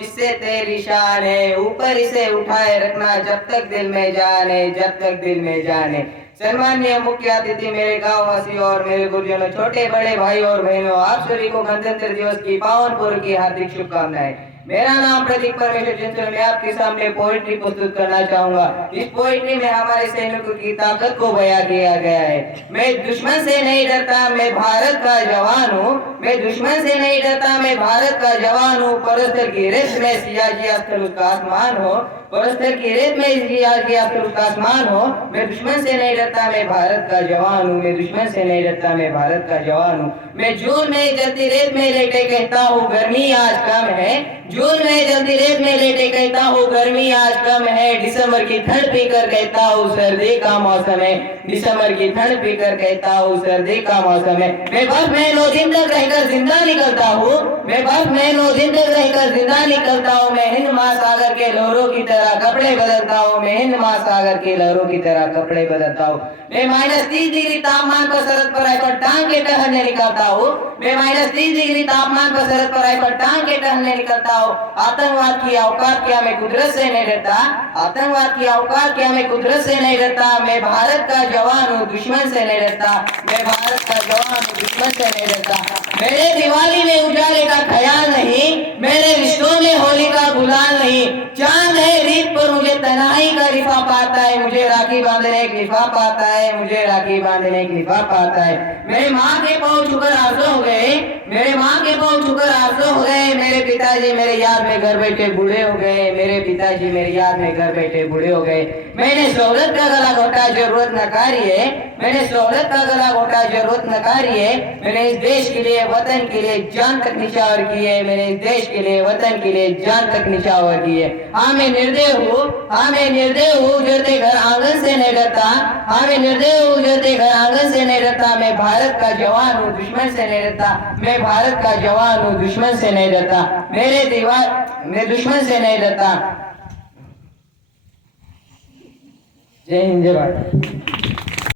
इससे तेरी शान है, ऊपर इसे उठाए रखना जब तक दिल में जाने, जब तक दिल में जाने। सम्माननीय मुख्य अतिथि, मेरे गाँव वासी और मेरे गुरुजनों, छोटे बड़े भाई और बहनों, आप सभी को गणतंत्र दिवस की पावन पर्व की हार्दिक शुभकामनाएं। मेरा नाम प्रदीप परमेश्वर जिनसे मैं आपके सामने पोइट्री प्रस्तुत करना चाहूंगा। इस पोइट्री में हमारे सैनिकों की ताकत को बयां किया गया है। मैं दुश्मन से नहीं डरता, मैं भारत का जवान हूँ। मैं दुश्मन से नहीं डरता, मैं भारत का जवान हूँ। परस्तर की रेत में सियाजी अस्तर उसका आसमान हो, परस्तर की रेत में सियाजी अस्तर उसका आसमान हो। मैं दुश्मन से नहीं डरता, मैं भारत का जवान हूँ। मैं दुश्मन से नहीं डरता, मैं भारत का जवान हूँ। मैं जून में जलती रेत में लेटे कहता हूँ गर्मी आज कम है। जून में जलती रेत में लेटे कहता हूँ गर्मी आज कम है। दिसंबर की ठंड पीकर कहता हूँ सर्दी का मौसम है। दिसंबर की ठंड पीकर कहता हूँ सर्दी का मौसम है। मैं बस में 9 दिन तक रहकर जिंदा निकलता हूँ। मैं बस में 9 दिन तक रहकर जिंदा निकलता हूँ। मैं हिंद महासागर के लहरों की तरह कपड़े बदलता हूँ। मैं हिंद महासागर के लहरों की तरह कपड़े बदलता हूँ। मैं -30 डिग्री तापमान पर सरहद पर राइफल टांग के टहलने निकलता हूँ। मैं -30 डिग्री तापमान पर सरहद पर राइफल टांग के टहलने निकलता हूँ। आतंकवाद की औकात क्या, मैं कुदरत से नहीं डरता। आतंकवाद की औकात क्या, मैं कुदरत से नहीं डरता। मैं भारत का जवान हूँ, दुश्मन से नहीं डरता। मैं भारत का जवान हूँ, दुश्मन से नहीं डरता। मेरे दिवाली में उजाले का ख्याल नहीं, मेरे रिश्तों में होली का गुलाल नहीं। चांद है रीत पर मुझे तन्हाई का लिफाफा आता है। मुझे राखी बांधने एक लिफाफा आता है। मुझे राखी बांधने एक लिफाफा आता है। मेरे माँ के पाँव छूकर आंसू हो गए। मेरे माँ के पाँव छूकर आंसू हो गए। मेरे पिताजी मेरे याद में घर बैठे बूढ़े हो गए। मेरे पिताजी मेरे याद में घर बैठे बूढ़े हो गए। मैंने शोहरत का गला घोटा, जरूरत नकारी है। मैंने शोहरत का गला घोटा, जरूरत नकारी है। मैंने इस देश के लिए, वतन के लिए जान तक निछावर की है। मैंने इस देश के लिए, वतन के लिए जान तक निछावर की है। हाँ मैं निर्दय हूँ, हाँ मैं निर्दय हूँ, उजड़ते घर आंगन से नहीं डरता। हाँ मैं निर्दय हूँ, उजड़ते घर आंगन से नहीं डरता। मैं भारत का जवान हूँ, दुश्मन से नहीं डरता। मैं भारत का जवान हूँ, दुश्मन से नहीं डरता। मेरे दीवार, मैं दुश्मन से नहीं डरता। जय हिंद, जय भारत।